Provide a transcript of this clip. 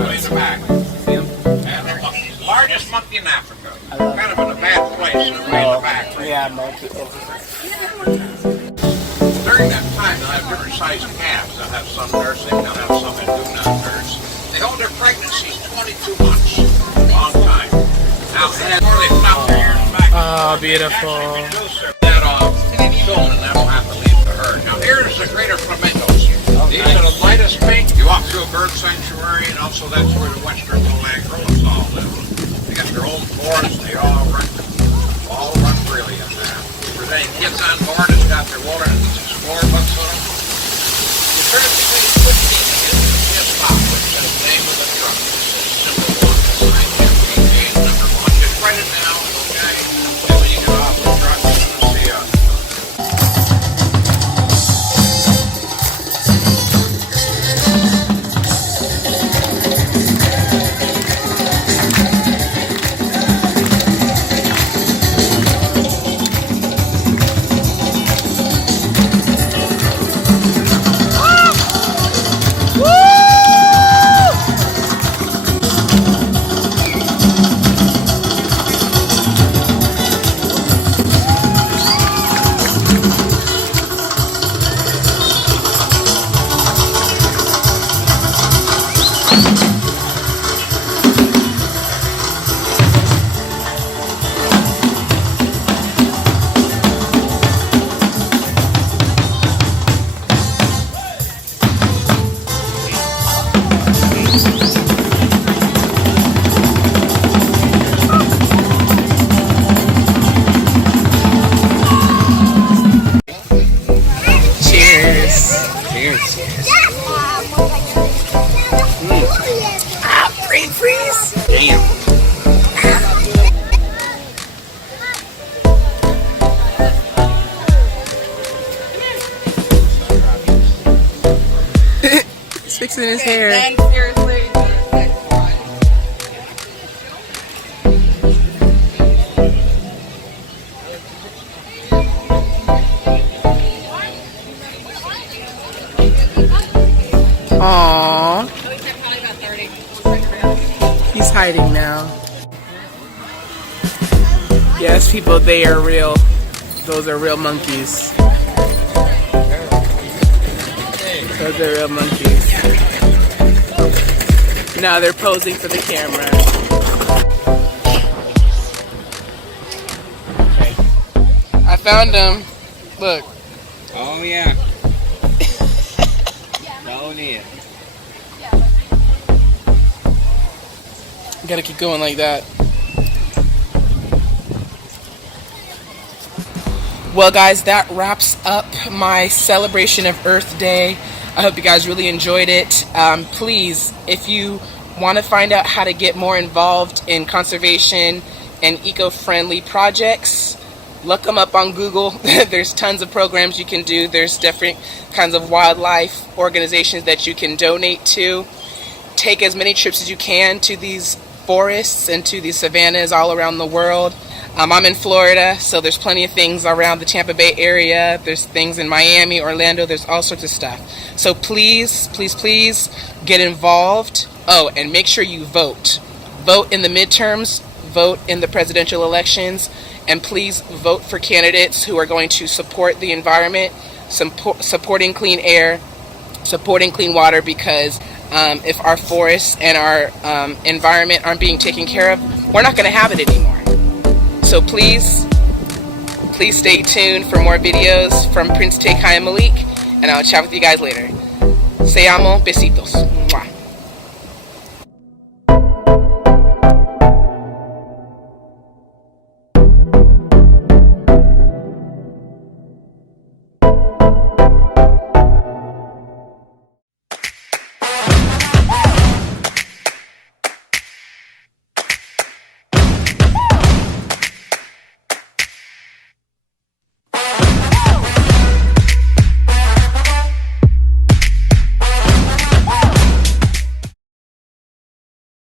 way in the back. And they're the largest monkey in Africa. Kind of in a bad place, way in the back. Right? Yeah, monkey. During that time, they'll have different sized calves. They'll have some nursing, they'll have some that do not nurse. They hold their pregnancies 22 months. A long time. Now, and they flop their ears back. Oh, beautiful. That off, soon, and that will have to leave the herd. Now, here's the greater flamingos. These are the lightest pink. You walk through a bird sanctuary, and also that's where the western lowland gorillas all live. They got their own forest. They all run freely in there. If there's any kids on board, it's got their water and explore books on them. The turn between 15 and his top, which is the name of the truck. Number one. I can't read number one. Just write it down, okay? And when you get off the truck, you're going to see a fixing his hair. Then seriously. Aww. He's hiding now. Yes, people, they are real. Those are real monkeys. Those are real monkeys. Now they're posing for the camera. Okay. I found them. Look. Oh yeah. Oh yeah. Gotta keep going like that. Well guys, that wraps up my celebration of Earth Day. I hope you guys really enjoyed it. Please, if you want to find out how to get more involved in conservation and eco-friendly projects, look them up on Google. There's tons of programs you can do. There's different kinds of wildlife organizations that you can donate to. Take as many trips as you can to these forests and to these savannas all around the world. I'm in Florida, so there's plenty of things around the Tampa Bay area. There's things in Miami, Orlando. There's all sorts of stuff. So please, please, please get involved. Oh, and make sure you vote. Vote in the midterms. Vote in the presidential elections. And please vote for candidates who are going to support the environment, supporting clean air, supporting clean water, because if our forests and our environment aren't being taken care of, we're not going to have it anymore. So please stay tuned for more videos from Prince Tékiah Malik, and I'll chat with you guys later. Se amo, besitos.